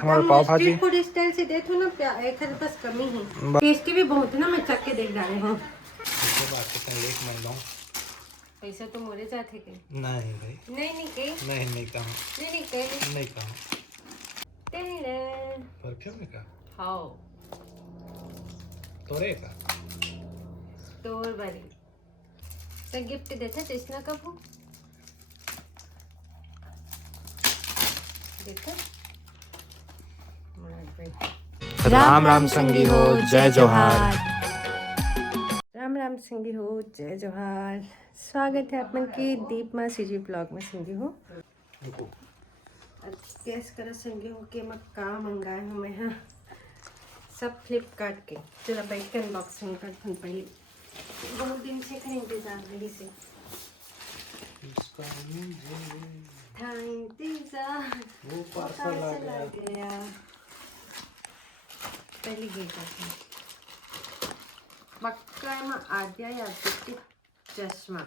हमारा पाव भाजी food style से देखो ना, एक बस कमी है, टेस्टी भी बहुत है ना। मैं चख के देख रहा हूँ। पैसा तो मोरे जाते के नहीं भाई, नहीं के नहीं कहा, नहीं के नहीं कहा, तेरे पर क्यों नहीं कहा? हाओ तोरे का तोर बारी तो गिफ्ट देता कृष्णा कब हो देखा। राम राम संगी हो, जय जोहार। राम राम संगी हो, जय जोहार। स्वागत है अपन की दीप माँ सीजी ब्लॉग में। संगी हो कैस कर संगी हो कि मैं कहाँ मंगाए हूँ मैं। हाँ सब फ्लिपकार्ट के। चलो बैठ के अनबॉक्सिंग कर पहले। बहुत दिन से खरीद इंतजार रही से था इंतजार, वो पार्सल आ गया। पहले ये करते हैं मक्का में आ गया या चश्मा।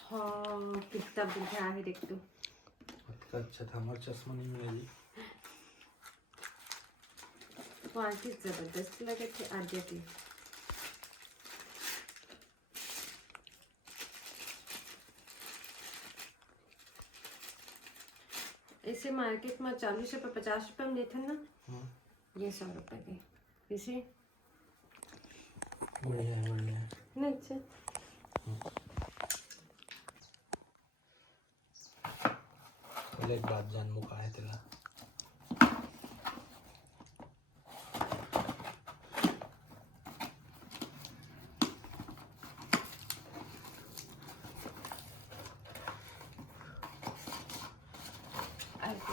हाँ कितना बढ़िया है देख तो। अच्छा था, हमारा चश्मा नहीं मिलेगी। क्वालिटी जबरदस्त लगे थे आद्या की। ऐसे मार्केट में 40 रुपये 50 रुपये में देते ना, ये 100 रुपये के। इसे बढ़िया है, बढ़िया है ना। अच्छा पहले एक बात जान मुका है तेरा।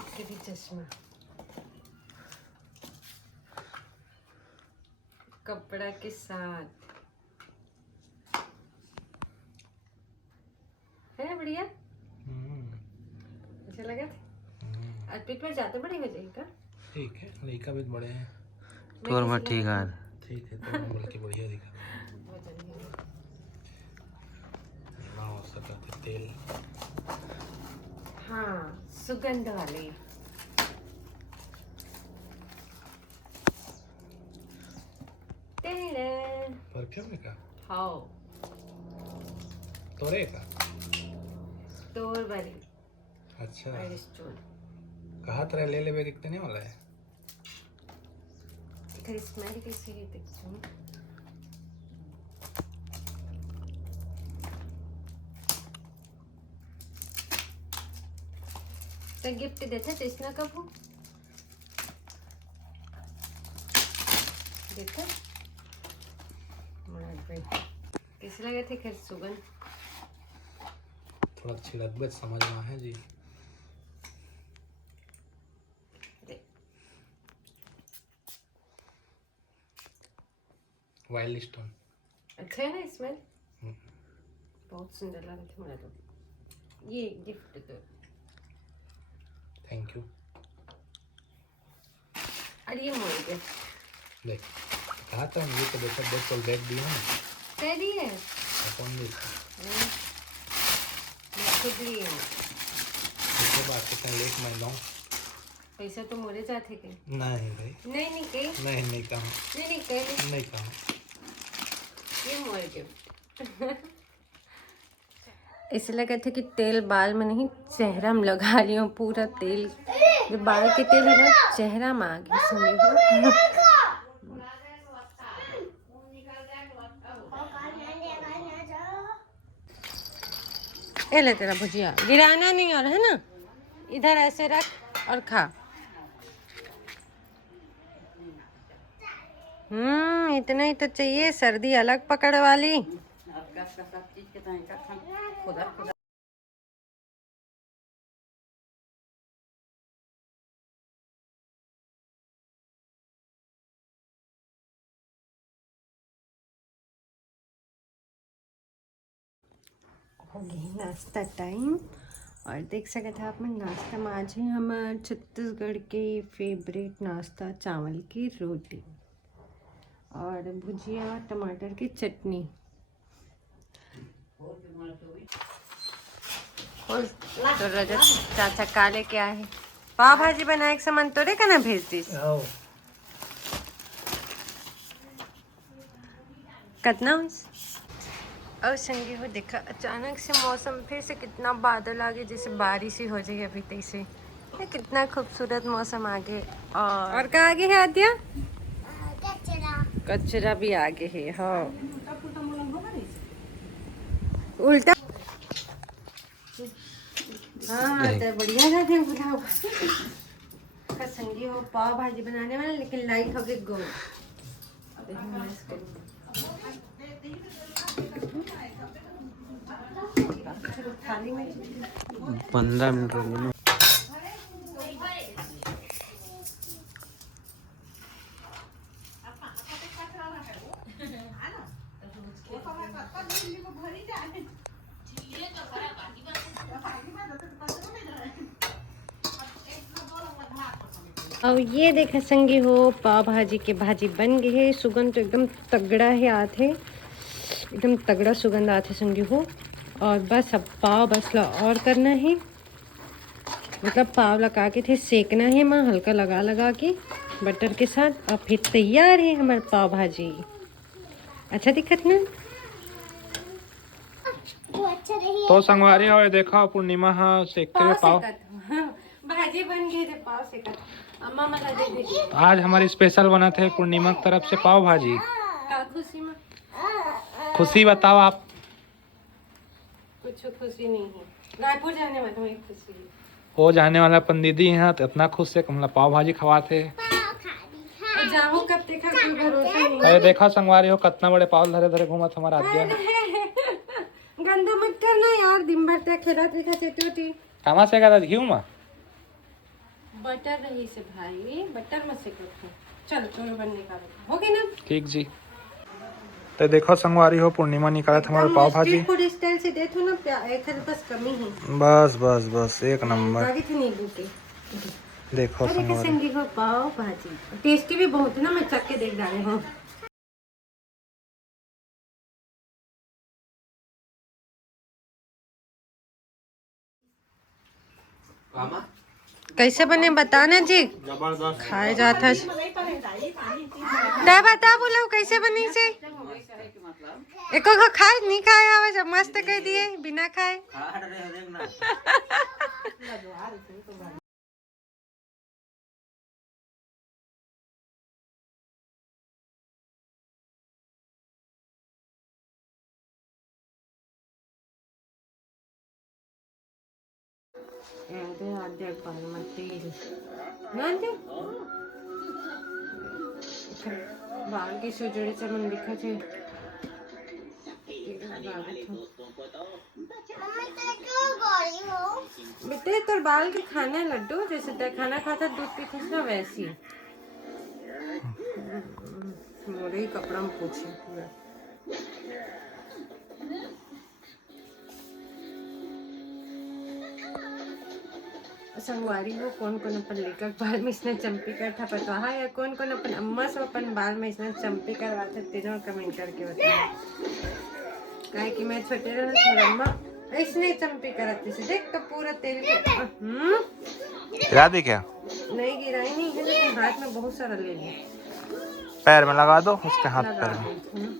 के भी चश्मा कपड़ा के साथ है ना, बढ़िया। अच्छा लगा था। अर्पित में ज्यादा बड़ी हो जाएगा। ठीक है, लड़का भी बड़े हैं। तोर में ठीक है, ठीक है तो बल्कि बढ़िया दिखा ना हो सका तो तेल। हाँ सुगंध वाले। परफ्यूम का हाँ तोरे का तोर वाली। अच्छा स्टोर कहा तरह ले ले कितने वाला है। स्मेल कैसे है देखते हैं। तो गिफ्ट देता कृष्णा कब हो देखा। कैसे लगे थे खैर सुगंध। थोड़ा छिड़क समझ में है जी। वाइल्ड स्टोन अच्छा है ना स्मेल, बहुत सुंदर लगा था मुझे तो। ये गिफ्ट तो थैंक यू। अरे ये मोड़ गया देख कहा था ये तो देखो बिल्कुल बैग दिया ना। कह दी है कौन दी मैं खुद ली हूँ। इसके बाद कितना लेट मैं लाऊं। पैसा तो मोरे जाते के नहीं भाई, नहीं के नहीं कहा, नहीं के नहीं कहा। ये मोर गिफ्ट। इसलिए कहते कि तेल बाल में नहीं चेहरा में लगा लियो। पूरा तेल जो बाल के तेल है ना चेहरा में आ गया समझो। ये ले तेरा भुजिया, गिराना नहीं और है ना, इधर ऐसे रख और खा। इतना ही तो चाहिए, सर्दी अलग पकड़ वाली। हो गई नाश्ता टाइम। और देख सकते थे आप, मैं नाश्ता में आज ही हमारे छत्तीसगढ़ के फेवरेट नाश्ता चावल की रोटी और भुजिया टमाटर की चटनी। तो रजत चाचा काले क्या है पाव भाजी बनाए के सामान तोड़े का ना भेज दी आओ कितना और संगी हो देखा अचानक से मौसम फिर से कितना बादल आ गए जैसे बारिश ही हो जाए अभी तक से ये कितना खूबसूरत मौसम आगे और क्या आगे है आद्या कचरा भी आगे है हाँ उल्टा हाँ तो बढ़िया था थे बुलाओ संगी हो पाव भाजी बनाने वाला लेकिन लाइट हो गई गो थाली में 15 मिनट हो गए और ये देखा संगी हो पाव भाजी के भाजी बन गई है सुगंध तो एकदम तगड़ा है आते एकदम तगड़ा सुगंध आते संगी हो और बस अब पाव बसला और करना है मतलब पाव लगा के थे सेकना है माँ हल्का लगा लगा के बटर के साथ और फिर तैयार है हमारे पाव भाजी अच्छा दिखत ना तो संगवारी हो देखा पूर्णिमा हाँ सेकते हुए पाव भाजी बन गई थे पाव सेकत अम्मा मला दे दीजिए आज हमारी स्पेशल बना थे पूर्णिमा की तरफ से पाव भाजी का खुशी में खुशी बताओ आप कुछ खुशी नहीं है रायपुर जाने में तुम्हें खुशी है हो जाने वाला पंदीदी हैं तो इतना खुश से कमला पाव भाजी खवाते और जामू कब देखा कोई भरोसा नहीं अरे देखा संगवारी हो कितना बड़े पाव धरे धरे घूमत हमारा आज्ञा गंदा मत करना यार दिन भर तक खेला देखा चेटी कहाँ से गया था घी में बटर रही से भाई बटर में से चल चोर बनने का हो गया ना ठीक जी तो देखो संगवारी हो पूर्णिमा निकाला था हमारा पाव भाजी फूड स्टाइल से देखो ना एक बस कमी है बस बस बस एक नंबर आगे थे नींबू के देखो अरे संगवारी संगी हो पाव भाजी टेस्टी भी बहुत है ना मैं चख के देख डाले हूँ कैसे बने बताना जी जबरदस्त खाए जाता ता बता बोलो कैसे बनी से एको खाए नहीं खाए आवाज मस्त कह दिए बिना खाए बाल के सुजड़े से मन दिखा थे बेटे तोर बाल के खाना लड्डू जैसे ते खाना खाता दूध पीते ना वैसी मोरे ही कपड़ा में पूछे पूरा संगवारी हो कौन कौन अपन लेकर बाल में इसने चंपी कर था पता या कौन कौन अपन अम्मा से अपन बाल में इसने चंपी करवाते तीनों कमेंट करके बताओ काहे कि मैं छोटे रहा तो अम्मा इसने चंपी कराती से देख तो पूरा तेल के गिरा दी क्या नहीं गिराई नहीं है लेकिन हाथ में बहुत सारा ले लिया पैर में लगा दो उसके हाथ पैर में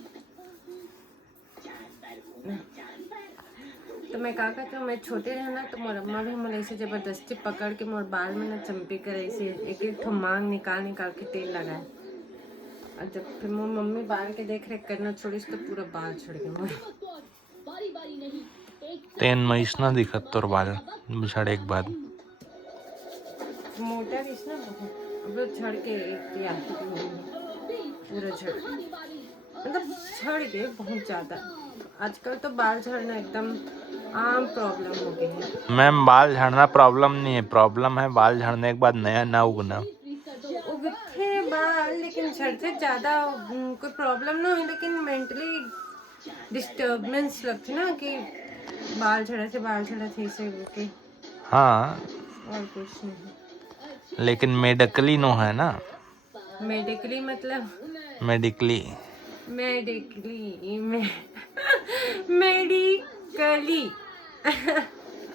तो मैं कहा कहती हूँ मैं छोटे रहना तो मोर अम्मा भी मोर ऐसे जबरदस्ती पकड़ के मोर बाल में ना चंपी कर ऐसे एक एक ठो मांग निकाल निकाल के तेल लगाए और जब फिर मोर मम्मी बाल के देख रेख करना छोड़ी तो पूरा बाल छोड़ गया मोर 3 महीना दिखत तोर बाल झड़े के बाद मोटा भी ना बहुत अब झड़ के पूरा झड़ मतलब झड़ गए बहुत ज्यादा आजकल तो बाल झड़ना एकदम आम प्रॉब्लम हो गई है मैम बाल झड़ना प्रॉब्लम नहीं है प्रॉब्लम है बाल झड़ने के बाद नया ना उगना उगते बाल लेकिन झड़ते ज्यादा कोई प्रॉब्लम ना हो लेकिन मेंटली डिस्टर्बेंस लगती ना कि बाल झड़े थे इसे के हाँ और कुछ नहीं लेकिन मेडिकली नो है ना मेडिकली मतलब मेडिकली मेडिकली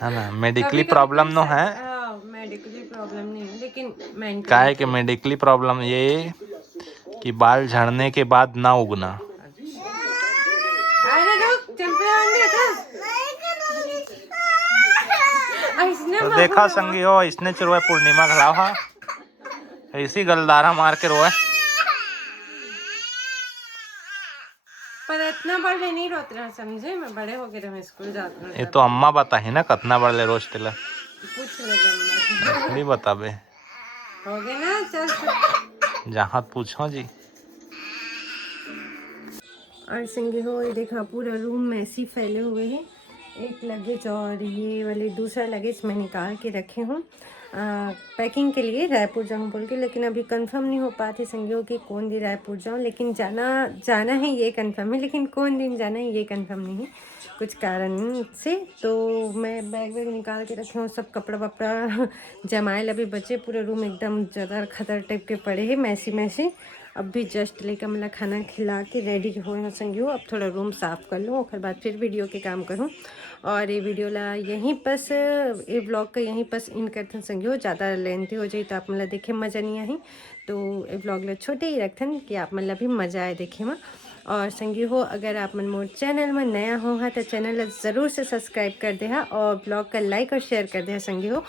है ना। मेडिकली प्रॉब्लम नो है, मेडिकली प्रॉब्लम नहीं है, लेकिन मेंटली क्या है कि मेडिकली प्रॉब्लम ये कि बाल झड़ने के बाद ना उगना। अरे रुक, चंपे आने था। तो देखा संगी हो, इसने चिरवा पूर्णिमा खिलाओ हा, इसी गलदारा मार के रोए। पर इतना बड़े नहीं रोते रहा, समझे? मैं बड़े हो गए, मैं स्कूल जाता हूँ। ये तो अम्मा बता ही ना कतना बड़े रोज तिला पूछ ले थोड़ी बताबे, हो गए ना, चल जहाँ पूछो जी। और संगी हो, ये देखा पूरा रूम में ऐसे फैले हुए हैं। एक लगेज और ये वाले दूसरा लगेज मैं निकाल के रखे हूँ पैकिंग के लिए, रायपुर जाऊँ बोल के। लेकिन अभी कंफर्म नहीं हो पाते संगियों कि कौन दिन रायपुर जाऊँ, लेकिन जाना है ये कंफर्म है, लेकिन कौन दिन जाना है ये कंफर्म नहीं है कुछ कारण से। तो मैं बैग वैग निकाल के रखे हूँ, सब कपड़ा वपड़ा जमाइल अभी बचे, पूरा रूम एकदम जदर खदर टाइप के पड़े हैं, मैसी। अब भी जस्ट लेकर मतलब खाना खिला के रेडी हो संगी हो। अब थोड़ा रूम साफ़ कर लूँ, उसके बाद फिर वीडियो के काम करूँ। और ये वीडियो ला यहीं बस, ये ब्लॉग का यहीं बस इन करते संगी हो, ज़्यादा लेंथी हो जाए तो आप मतलब देखे मज़ा नहीं आई, तो ये ब्लॉग ला छोटे ही रखन कि आप मतलब भी मज़ा आए देखे में। और संगी हो, अगर आप मन मोर चैनल में नया हो तो चैनल ज़रूर से सब्सक्राइब कर दे हा, और ब्लॉग का लाइक और शेयर कर दे संगी हो।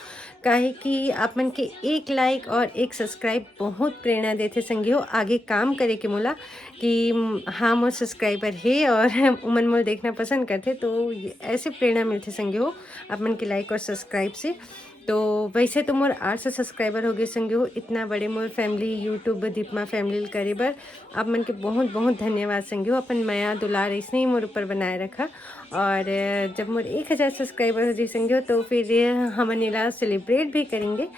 काहे कि आप मन के एक लाइक और एक सब्सक्राइब बहुत प्रेरणा देते संगी हो आगे काम करे के मोला, कि हाँ मोर सब्सक्राइबर है और उमन मोल देखना पसंद करते, तो ऐसे प्रेरणा मिलते संगी हो आप मन के लाइक और सब्सक्राइब से। तो वैसे तो मोर 800 सब्सक्राइबर हो गए संगे हो, इतना बड़े मोर फैमिली यूट्यूब दीपमा फैमिली करे बर आप मन के बहुत बहुत धन्यवाद संगे हो। अपन माया दुलार इसने ही मोर ऊपर बनाए रखा। और जब मोर 1000 सब्सक्राइबर हो जाए संगे हो, तो फिर हमन इला सेलिब्रेट भी करेंगे।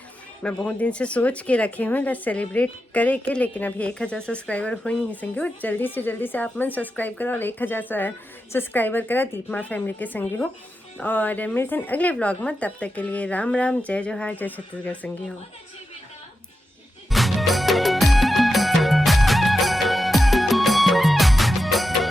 मैं बहुत दिन से सोच के रखे हुए हैं सेलिब्रेट करे के, लेकिन अभी 1000 सब्सक्राइबर हो नहीं है संगे हो। जल्दी से आप मन सब्सक्राइब करो और 1000 सब्सक्राइबर करा दीपमा फैमिली के संगे हो। और मिलते हैं अगले ब्लॉग में, तब तक के लिए राम राम, जय जोहार, जय छत्तीसगढ़ संगी हो।